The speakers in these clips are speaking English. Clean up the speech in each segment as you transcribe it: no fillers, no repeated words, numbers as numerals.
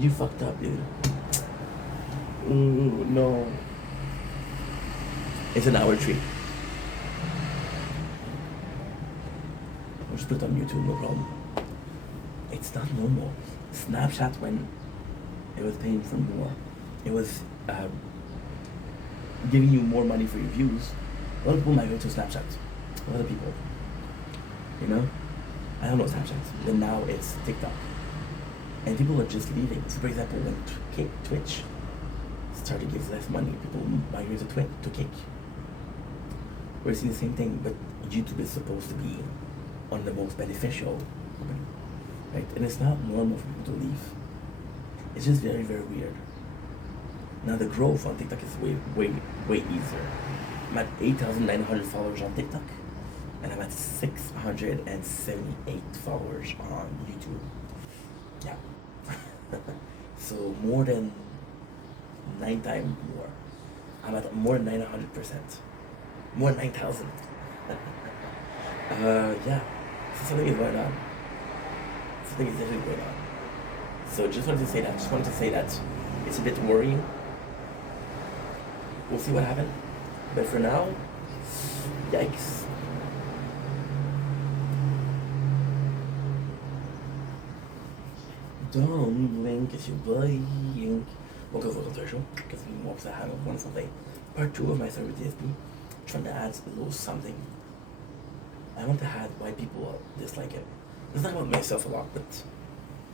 You fucked up, dude. Ooh, no. It's an hour treat. I'll just put it on YouTube, no problem. It's not normal. Snapchat, when it was paying for more, it was giving you more money for your views. A lot of people migrate to Snapchat. A lot of people. You know? I don't know Snapchat. But now it's TikTok. And people are just leaving. So for example, when Twitch started to give less money, people migrate to Kick. We're seeing the same thing, but YouTube is supposed to be one of the most beneficial, right? And it's not normal for people to leave. It's just very, very weird. Now the growth on TikTok is way easier. I'm at 8,900 followers on TikTok, and I'm at 678 followers on YouTube. Yeah. So more than 9 times more. I'm at more than 900%. More than 9,000. Yeah. So something is going on. Something is definitely going on. So just wanted to say that. It's a bit worrying. We'll see what happens. But for now, yikes. Don't blink if you blink. Welcome to the show, because we walk the hand of one something. Part 2 of my story with DSP. Trying to add a little something. I want to add why people dislike it. It's not about myself a lot, but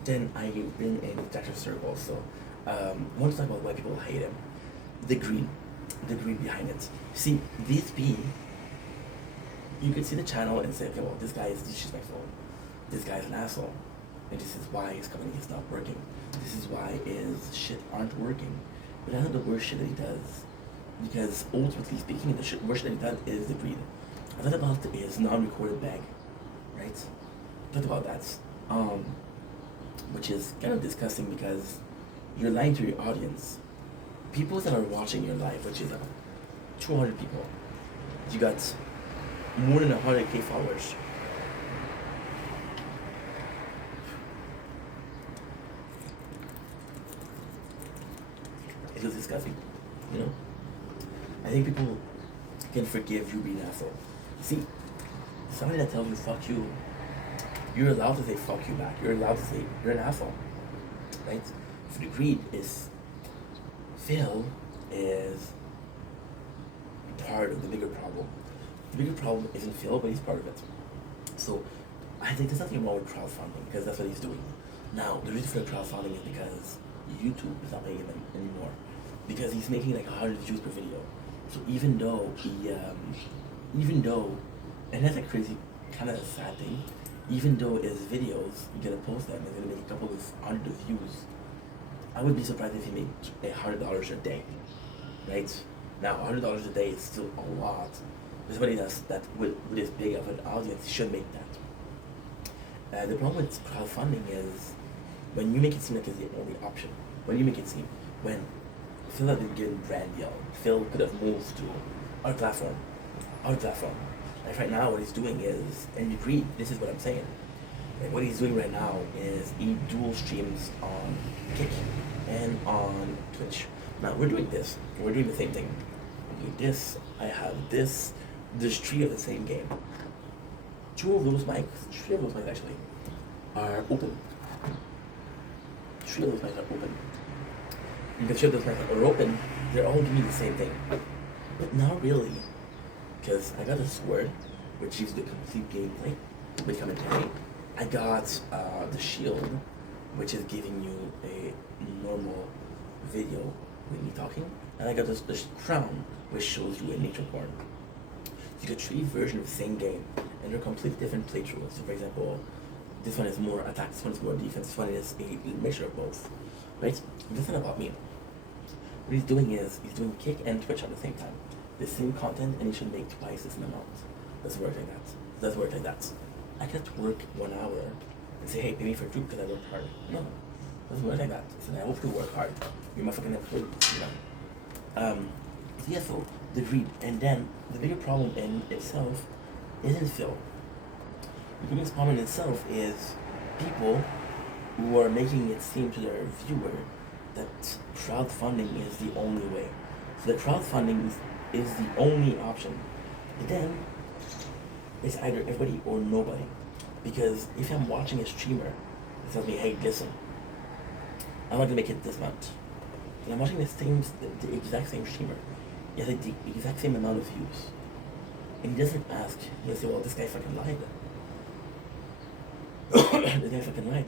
then I've been in detective circles, so I want to talk about why people hate him. The greed behind it. See, DSP, you could see the channel and say, okay, well, this guy is disrespectful. This guy is an asshole. And this is why his company is not working. This is why his shit aren't working. But I know the worst shit that he does. Because ultimately speaking, the worst shit that he does is the greed. I thought about his non-recorded bag, right? I thought about that. Which is kind of disgusting because you're lying to your audience. People that are watching your live, which is about 200 people. You got more than 100K followers. It was disgusting, you know? I think people can forgive you being an asshole. See, somebody that tells you fuck you, you're allowed to say fuck you back. You're allowed to say you're an asshole, right? So the greed is, Phil is part of the bigger problem. The bigger problem isn't Phil, but he's part of it. So I think there's nothing wrong with crowdfunding because that's what he's doing. Now, the reason for the crowdfunding is because YouTube is not paying him anymore. Because he's making like 100 views per video. So even though and that's a crazy, kind of sad thing, even though his videos, you're gonna post them, and gonna make a couple of 100 views, I would be surprised if he made $100 a day, right? Now, $100 a day is still a lot. Somebody that with this big of an audience should make that. The problem with crowdfunding is when you make it seem like it's the only option. When you make it seem, when Phil had been given brand deal, Phil could have moved to our platform. Like right now, what he's doing is, and you agree, this is what I'm saying. Like what he's doing right now is he dual streams on Kick and on Twitch. Now we're doing this. We're doing the same thing. I'm doing this. I have this. There's 3 of the same game. 3 of those mics actually are open. 3 of those mics are open. You can show those mics are open. They're all doing the same thing, but not really. Because I got a sword, which gives the complete gameplay with commentary. I got the shield, which is giving you a normal video with me talking. And I got this crown, which shows you a nature porn. You get 3 versions of the same game, and they're completely different playthroughs. So for example, this one is more attack, this one is more defense, this one is a mixture of both. Right? This is not about me. What he's doing is, he's doing Kick and Twitch at the same time. The same content, and he should make twice this amount. Doesn't work like that. I can't work 1 hour and say, hey, pay me for 2 because I worked hard. No, doesn't work like that. So I hope you work hard. You're my fucking employee, you know. Yeah, so the greed, and then the bigger problem in itself isn't Phil. The biggest problem in itself is people who are making it seem to their viewer that crowdfunding is the only way. So the crowdfunding is the only option. But then it's either everybody or nobody. Because if I'm watching a streamer that tells me, hey, listen, I'm not gonna make it this month. And I'm watching the exact same streamer. He has the exact same amount of views. And he doesn't ask, he'll say, well, this guy fucking lied. This guy fucking lied.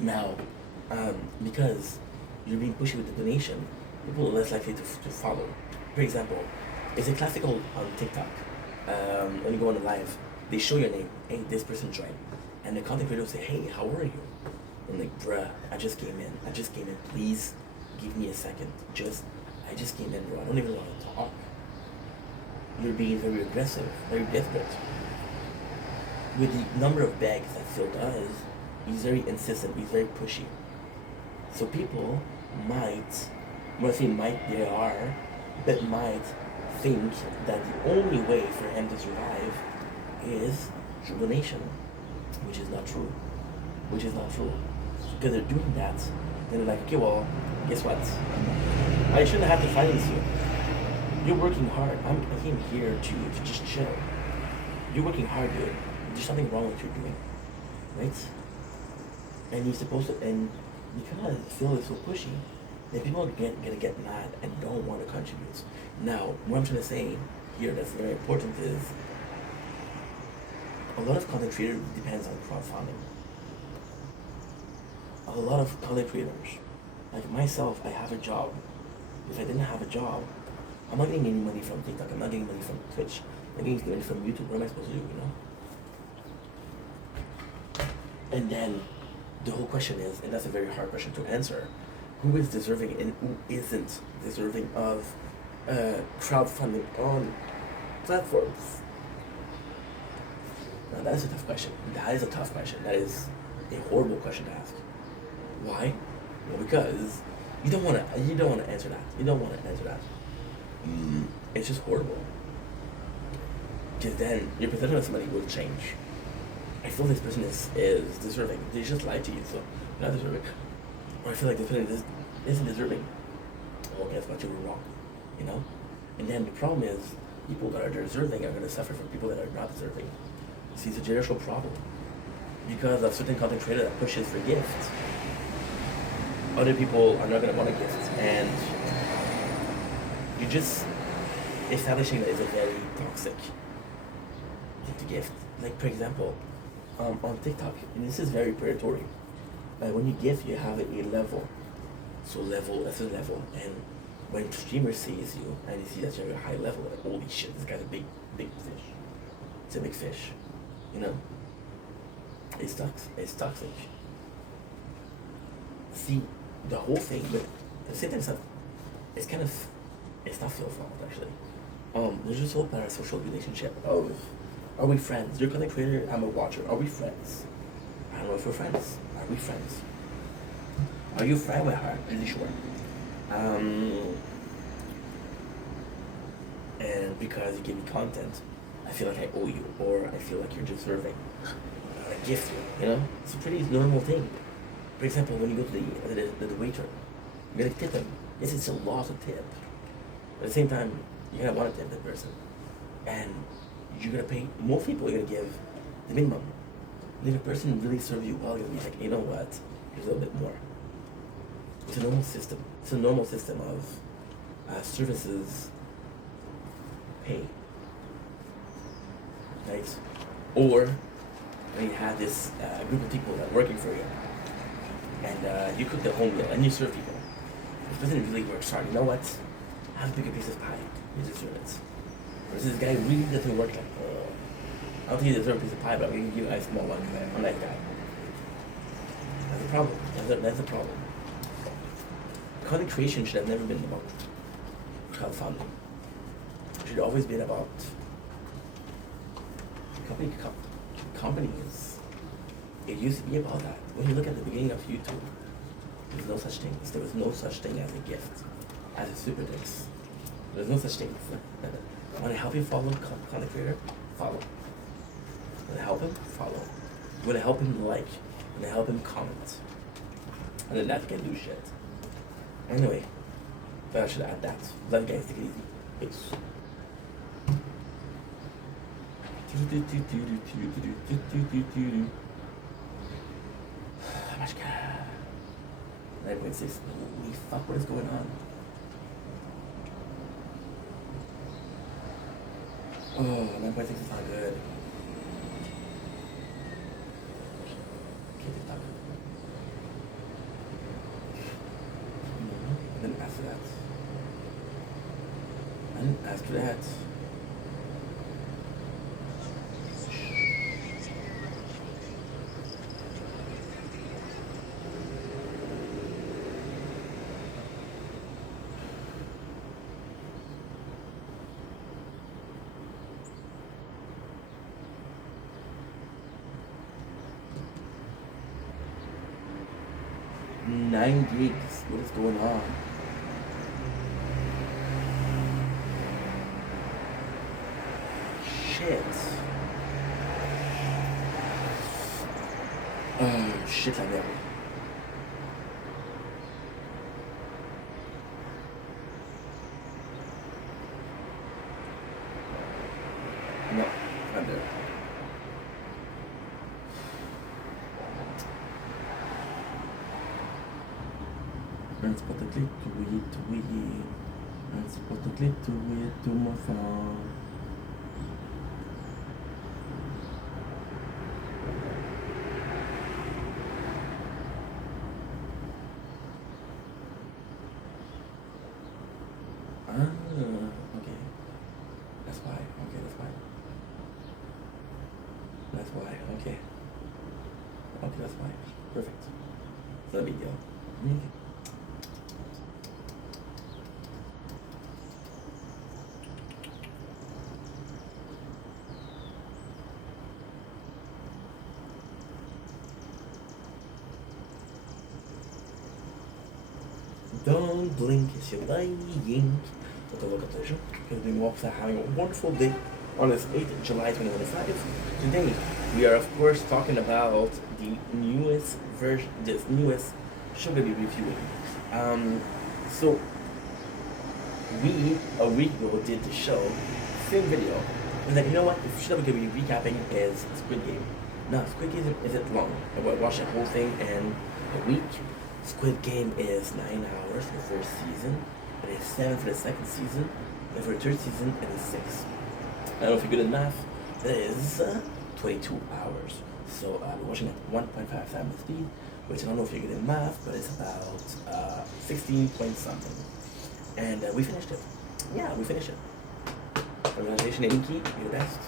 Now, because you're being pushy with the donation, people are less likely to follow. For example, it's a classical on TikTok. When you go on the live, they show your name, hey, this person joined. And the content creator will say, hey, how are you? I'm like, bruh, I just came in, please give me a second. I just came in, bro, I don't even want to talk. You're being very aggressive, very desperate. With the number of bags that Phil does, he's very insistent, he's very pushy. So people might, when I say might, they are, but might think that the only way for him to survive is through donation, which is not true. Because they're doing that, then they're like, okay, well, guess what? I shouldn't have to finance you. You're working hard. I came here to just chill. You're working hard, dude. There's something wrong with what you're doing, right? And you're supposed to, and because Phil is so pushy, then people are gonna get mad and don't want to contribute. Now, what I'm trying to say here that's very important is a lot of content creators depends on crowdfunding. A lot of content creators, like myself, I have a job. If I didn't have a job, I'm not getting any money from TikTok. I'm not getting money from Twitch. I'm getting money from YouTube. What am I supposed to do, And then the whole question is, and that's a very hard question to answer, who is deserving and who isn't deserving of crowdfunding on platforms? Now that is a tough question. That is a horrible question to ask. Why? Well, because you don't want to answer that. It's just horrible. Because then your perception of somebody will change. I feel this person is deserving. They just lied to you, so they're not deserving. Or I feel like this person isn't deserving. Well, guess what? You were wrong. And then the problem is, people that are deserving are going to suffer from people that are not deserving. See, it's a generational problem. Because of certain content creator that pushes for gifts, other people are not going to want a gift, and you're just establishing that it's a very toxic thing to gift. Like, for example, on TikTok, and this is very predatory. When you gift, you have a level. So that's a level. And when streamer sees you and they see that you're a high level, like, holy shit, this guy's a big fish. It's a big fish. It's toxic. See, the whole thing, but at the same time, it's not your fault, actually. There's this whole parasocial relationship of, are we friends? You're a content creator, I'm a watcher. Are we friends? I don't know if we're friends. Are we friends? Are you friend with her? Are you sure? And because you give me content, I feel like I owe you, or I feel like you're deserving. I gift you, It's a pretty normal thing. For example, when you go to the waiter, you're gonna tip him. Yes, it's a law to tip. But at the same time, you're gonna want to tip that person. And you're gonna pay, most people are gonna give the minimum. And if a person really serves you well, you're gonna be like, you know what, here's a little bit more. It's a normal system. It's a normal system of services pay. Right? Or when you have this group of people that are working for you, and you cook the whole meal and you serve people. This person really works hard. You know what? Have a bigger piece of pie. You deserve it. Versus this guy really doesn't work like, I don't think you deserve a piece of pie, but I'm going to give you a small one. I'm that guy. That's a problem. That's a problem. Content creation should have never been about crowdfunding. It should always been about companies. It used to be about that. When you look at the beginning of YouTube, there was no such thing. There was no such thing as a gift, as a super thanks. There's no such thing. Want to help you follow content creator? Follow. Want to help him? Follow. You want to help him like? Want to help him comment? And then that can do shit. Anyway, I should add that. Love you guys, take it easy. Peace. How much gas? 9.6. Holy fuck, what is going on? Oh, 9.6 is not good. Okay, TikTok. And then after that. And after that. 9 gigs. What is going on? Shit. Oh, shit, I know. No, I'm there. Transporte-les, touiller. Transporte-les, touiller, tout mon sang. Ah, okay. That's why. Okay, that's why. That's why. Okay. Okay, that's fine. Perfect. It's not a big deal. Okay. Don't blink, it's your lying. Take a look at pleasure. Because we walks are having a wonderful day on this 8th July 2025. Today, we are of course talking about the newest version, this newest show we'll be reviewing. So, we, a week ago, did the show, same video. And like, you know what, the show we're going to be recapping is Squid Game. Now, Squid Game isn't long. I watched the whole thing in a week. Squid Game is 9 hours for the first season, it is 7 for the second season, and for the third season, it is 6. I don't know if you're good at math, that is 22 hours. So I'm watching at 1.5 times the speed, which I don't know if you're good at math, but it's about 16 point something. And we finished it. Yeah, we finished it. Organization Inky, you're the best.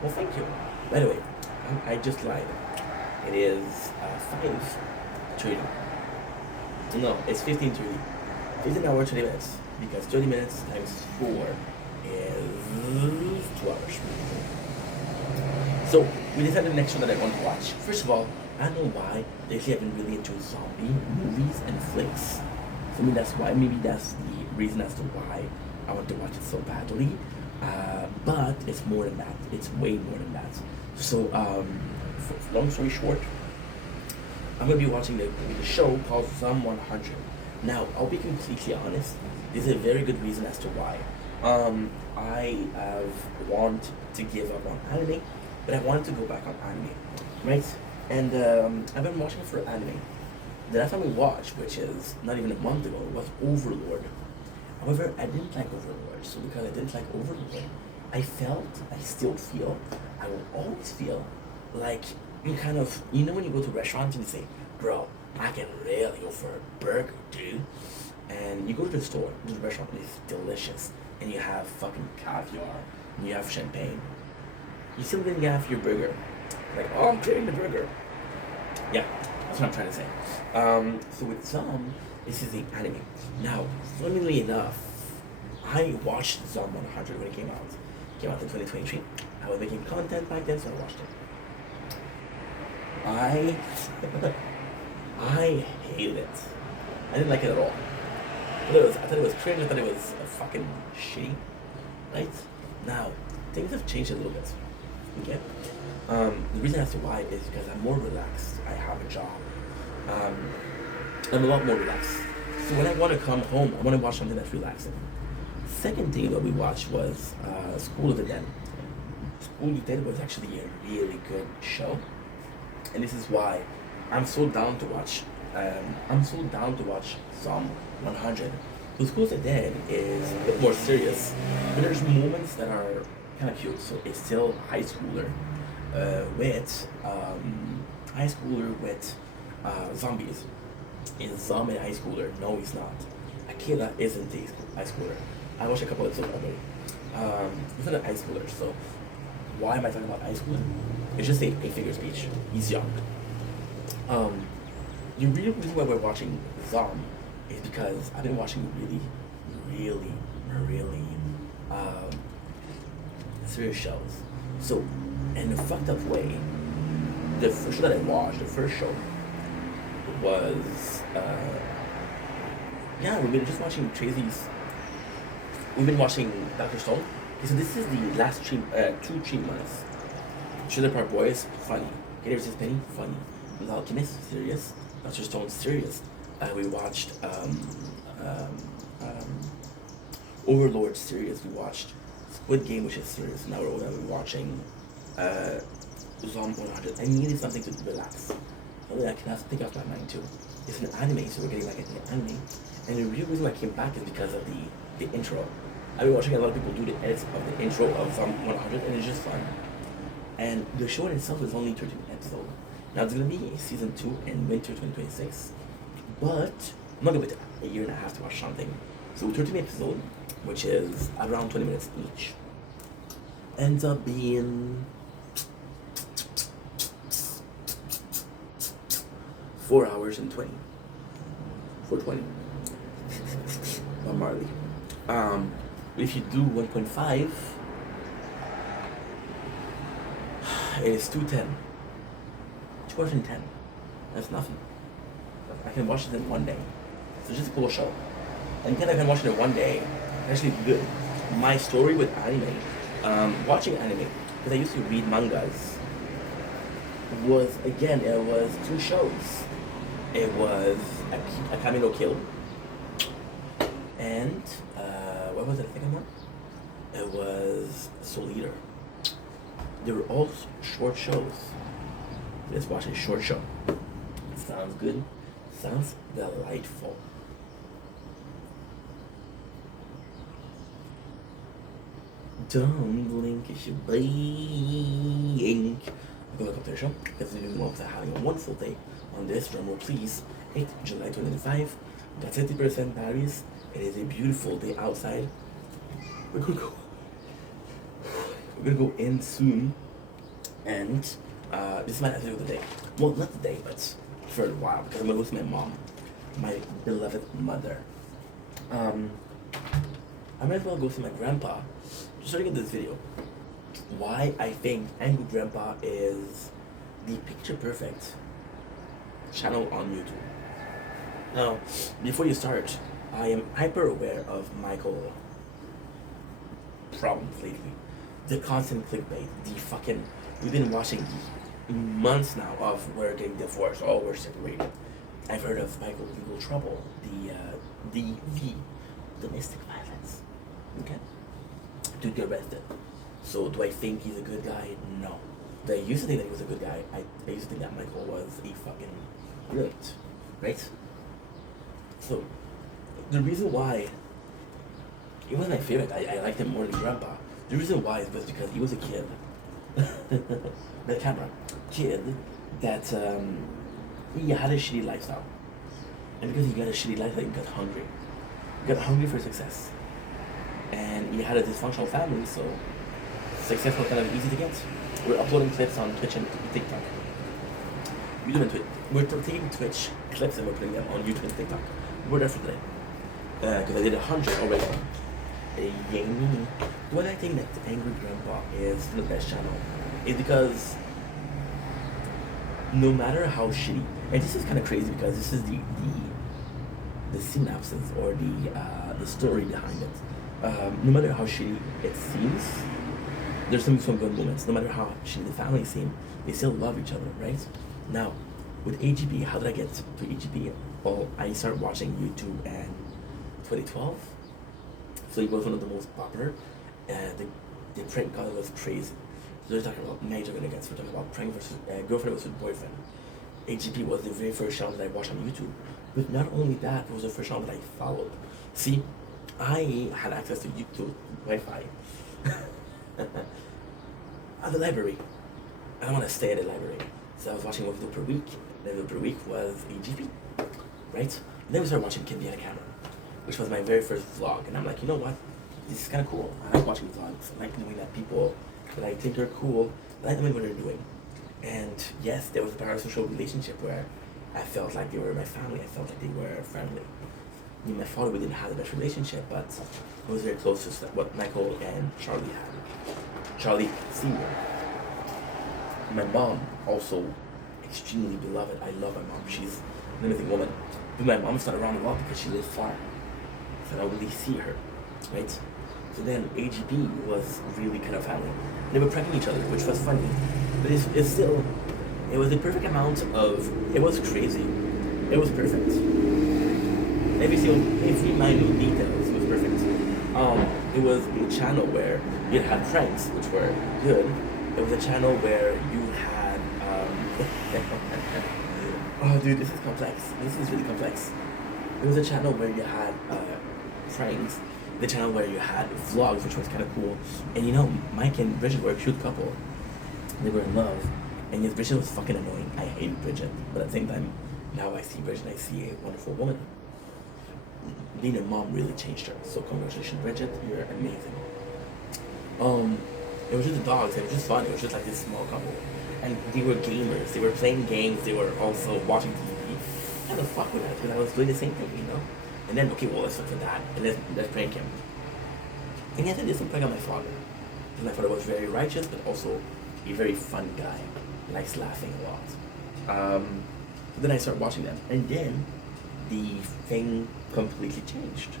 Well, thank you. By the way, I just lied. It is 5:30. No, it's 15:30. 15 hours, 20 minutes. Because 30 minutes times 4 is 2 hours. So, we decided the next show that I want to watch. First of all, I don't know why. Lately I've been really into zombie movies and flicks. So maybe that's why. Maybe that's the reason as to why I want to watch it so badly. But it's more than that. It's way more than that. So, long story short, I'm going to be watching the show called Zom 100. Now, I'll be completely honest, there's a very good reason as to why. I have want to give up on anime, but I wanted to go back on anime, right? And I've been watching it for anime. The last time we watched, which is not even a month ago, was Overlord. However, I didn't like Overlord, so because I didn't like Overlord, I still feel, I will always feel like you kind of, you know when you go to a restaurant and you say, bro, I can really go for a burger, dude. And you go to the store, to the restaurant, and it's delicious. And you have fucking caviar, and you have champagne. You still didn't have your burger. Like, oh, I'm craving the burger. Yeah, that's what I'm trying to say. So with Zom, this is the anime. Now, funnily enough, I watched Zom 100 when it came out. It came out in 2023. I was making content back then, so I watched it. I hated it. I didn't like it at all. I thought it was cringe. I thought it was fucking shitty. Right? Now, things have changed a little bit. Okay? The reason as to why is because I'm more relaxed. I have a job. I'm a lot more relaxed. So when I want to come home, I want to watch something that's relaxing. Second thing that we watched was School of the Dead. School of the Dead was actually a really good show, and this is why I'm so down to watch. I'm so down to watch Psalm 100. So School of the Dead is a bit more serious, but there's moments that are kind of cute. So it's still high schooler with zombies. Is zombie high schooler? No, he's not. Akira isn't a high schooler. I watched a couple episodes already. He's not a high schooler, so why am I talking about high schooler? It's just a figure speech. He's young. The real reason why we're watching Zom is because I've been watching really um, serious shows. So, in a fucked up way, the first show that I watched, the first show, was we've been just watching Tracy's. We've been watching Dr. Stone. Okay, so this is the last 2-3 months. Trailer Park Boys, funny. Gator vs. Penny, funny. The Alchemist, serious. Dr. Stone, serious. We watched Overlord, serious. We watched Squid Game, which is serious. Now we're watching Zom 100. I needed something to relax. Something I can think off my mind too. It's an anime, so we're getting back into the anime. And the real reason I came back is because of the intro. I've been watching a lot of people do the edits of the intro of Zom 100, and it's just fun. And the show in itself is only 13 episodes. Now it's gonna be season 2 in winter 2026, but I'm not gonna wait a year and a half to watch something. So 13 episodes, which is around 20 minutes each, ends up being 4 hours and 20. 420. Bob Marley. If you do 1.5, it is 210. 210. That's nothing. I can watch it in one day. So just a cool show. And then I can watch it in one day. Actually good. My story with anime, watching anime, because I used to read mangas, was, again, it was 2 shows. It was Akame no Kill, and what was the second one? It was Soul Eater. They were all short shows. Let's watch a short show. Sounds good. Sounds delightful. Don't blink if you blink. Go look up their show because we want to having a wonderful day on this drumroll, please. 8 July 2025. Got 50% batteries. It is a beautiful day outside. We're gonna go in soon, and this is my last video of the day. Well, not the day, but for a while because I'm gonna go see my mom, my beloved mother. I might as well go see my grandpa. Just starting in this video, why I think Angry Grandpa is the picture perfect channel on YouTube. Now, before you start, I am hyper aware of Michael problems lately. The constant clickbait, we've been watching months now of we're getting divorced, oh, we're separated. I've heard of Michael's legal trouble, the domestic violence, okay? To get arrested. So do I think he's a good guy? No. I used to think that he was a good guy. I used to think that Michael was a fucking brilliant, right? So, the reason why he wasn't my favorite, I liked him more than Grandpa. The reason why was because he was a kid. The camera. Kid that he had a shitty lifestyle. And because he got a shitty lifestyle, he got hungry. He got hungry for success. And he had a dysfunctional family, so success was kind of easy to get. We're uploading clips on Twitch and TikTok. We're taking Twitch clips and we're putting them on YouTube and TikTok. We're there for today. Because I did 100 already. Yay me. What I think that Angry Grandpa is the best channel is because no matter how shitty, and this is kind of crazy because this is the synopsis or the story behind it. No matter how shitty it seems, there's some good moments. No matter how shitty the family seem, they still love each other, right? Now, with AGP, how did I get to AGP? Well, I started watching YouTube in 2012. So it was one of the most popular. And the prank god was crazy. So they're talking about major against. We're talking about prank versus girlfriend versus boyfriend. AGP was the very first channel that I watched on YouTube. But not only that, it was the first channel that I followed. See, I had access to YouTube Wi-Fi at the library. I don't want to stay at the library. So I was watching one video per week. The video per week was AGP, right? And then we started watching Kid Behind the Camera, which was my very first vlog. And I'm like, you know what? This is kind of cool. I like watching vlogs. I like knowing that people that I think are cool, I like knowing what they're doing. And yes, there was a parasocial relationship where I felt like they were my family. I felt like they were friendly. I mean, my father, we didn't have the best relationship, but it was very close to what Michael and Charlie had. Charlie Sr. My mom, also extremely beloved. I love my mom. She's an amazing woman. But my mom's not around a lot because she lives far. So I don't really see her, right? So then AGP was really kind of family. They were pranking each other, which was funny. But it's still, it was the perfect amount of, it was crazy. It was perfect. Every minute details was perfect. It was a channel where you had pranks, which were good. It was a channel where you had, oh dude, this is complex. This is really complex. It was a channel where you had pranks. The channel where you had vlogs, which was kind of cool. And you know, Mike and Bridget were a cute couple. They were in love. And yes, Bridget was fucking annoying. I hated Bridget. But at the same time, now I see Bridget, I see a wonderful woman. Being a mom really changed her. So congratulations, Bridget. You're amazing. It was just the dogs. It was just fun. It was just like this small couple. And they were gamers. They were playing games. They were also watching TV. I had to fuck with that because I was doing the same thing, you know? And then, okay, well, let's look for that. And let's prank him. And yes, I did some prank on my father. And my father was very righteous, but also a very fun guy. He likes laughing a lot. So then I started watching them. And then the thing completely changed.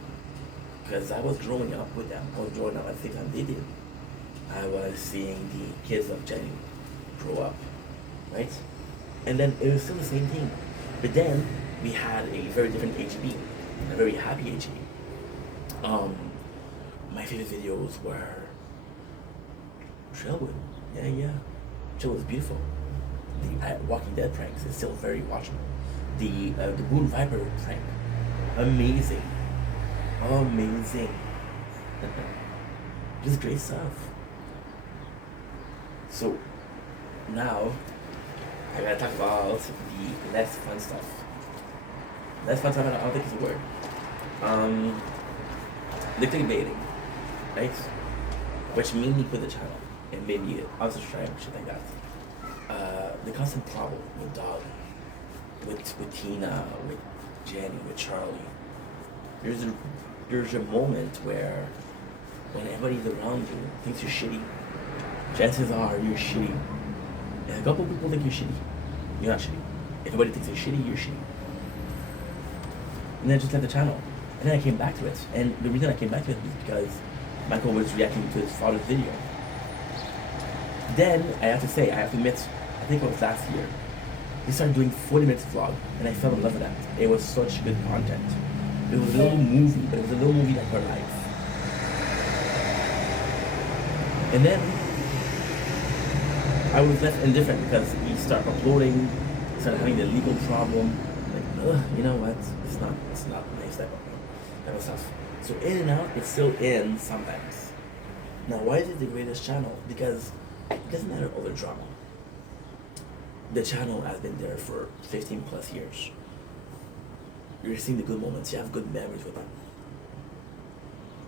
Because I was growing up with them. I was growing up at the same time they did. I was seeing the kids of Jenny grow up, right? And then it was still the same thing. But then we had a very different HB. A very happy HB. My favorite videos were Trailwood. Yeah. Trailwood was beautiful. The Walking Dead pranks is still very watchable. The Moon Viper prank, amazing. Just great stuff. So now I gotta talk about the less fun stuff. Less fun stuff, I don't think it's a word. The clickbaiting, right? Which made me quit the channel and made me unsubscribe and shit like that. The constant problem with Dog, with Tina, with Jenny, with Charlie. There's a moment where when everybody's around you thinks you're shitty, chances are you're shitty. And a couple people think you're shitty. You're not shitty. If everybody thinks you're shitty, you're shitty. And then I just left the channel. And then I came back to it. And the reason I came back to it was because Michael was reacting to his father's video. Then, I have to admit, I think it was last year, he started doing 40 minutes vlog, and I fell in love with that. It was such good content. It was a little movie, but it was a little movie like our life. And then, I was less indifferent because he started uploading, started having the legal problem. Like, you know what? It's not nice type of stuff. So in and out, it's still in sometimes. Now, why is it the greatest channel? Because it doesn't matter all the drama. The channel has been there for 15 plus years. You're seeing the good moments. You have good memories with them.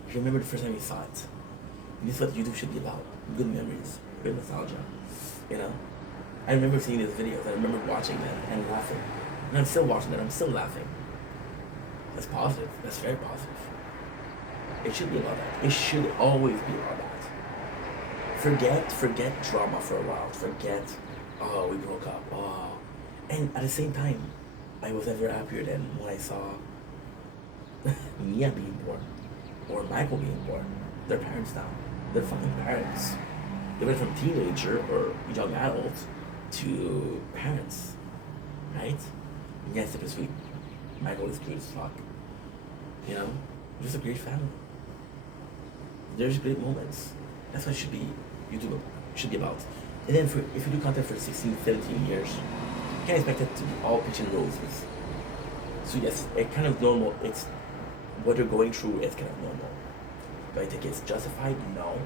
You remember the first time you saw it. And this is what YouTube should be about. Good memories. Good nostalgia. You know? I remember seeing these videos. I remember watching them and laughing. And I'm still watching them. I'm still laughing. That's positive. That's very positive. It should be about that. It should always be about that. Forget drama for a while. Forget, oh, we broke up. Oh. And at the same time, I was ever happier than when I saw Mia being born. Or Michael being born. They're parents now. They're fucking parents. They went from teenager or young adult to parents. Right? Yes, it was sweet. Michael is cute as fuck. You know, just a great family. There's great moments. That's what it should be. YouTube should be about. And then if you do content for 16, 17 years, you can't expect it to be all pitch and roses. So yes, it's kind of normal. It's what you're going through is kind of normal. Do I think it's justified? No.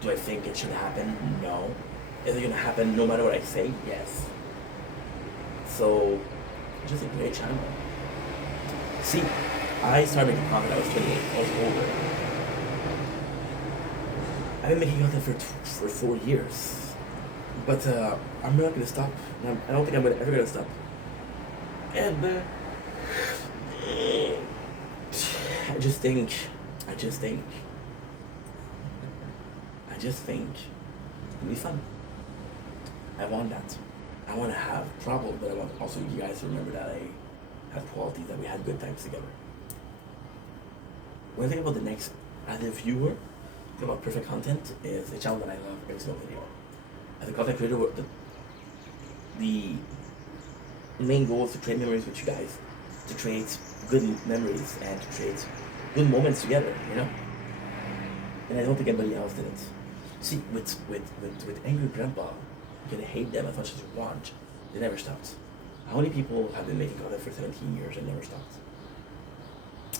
Do I think it should happen? No. Is it gonna happen no matter what I say? Yes. So, just a great channel. See, I started making content. I was 28. I was older. I've been making content for 4 years, but I'm not gonna stop. I don't think I'm ever gonna stop. And I just think it'll be fun. I want that. I want to have problems, but I want also you guys to remember that I have qualities, that we had good times together. When I think about the next, as a viewer, think about perfect content is a channel that I love every single video. As a content creator, the main goal is to create memories with you guys, to create good memories and to create good moments together, you know? And I don't think anybody else did it. See, with Angry Grandpa, you can hate them as much as you want. They never stopped. How many people have been making content for 17 years and never stopped?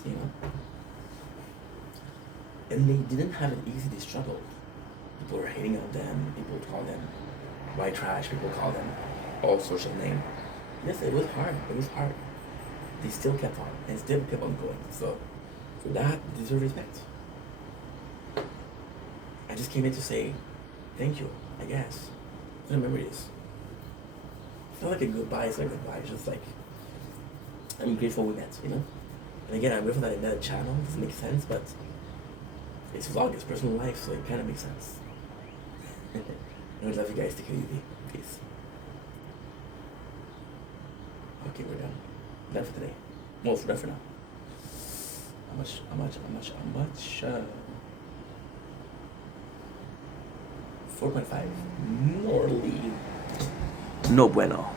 You know? And they didn't have it easy, they struggled. People were hating on them, people would call them white trash, people call them all sorts of names. Yes, it was hard, They still kept on, and still kept on going. So, for that, they deserve respect. I just came in to say, thank you, I guess. What a memory is. It's not like a goodbye, it's not a goodbye, it's just like, I'm grateful we met, you know? And again, I'm grateful that I met a channel, doesn't make sense, but it's vlog, it's personal life, so it kind of makes sense. I would love you guys to take it easy. Peace. Okay, we're done. Done for today. Well, we're done for now. How much? 4.5. Morally. No bueno.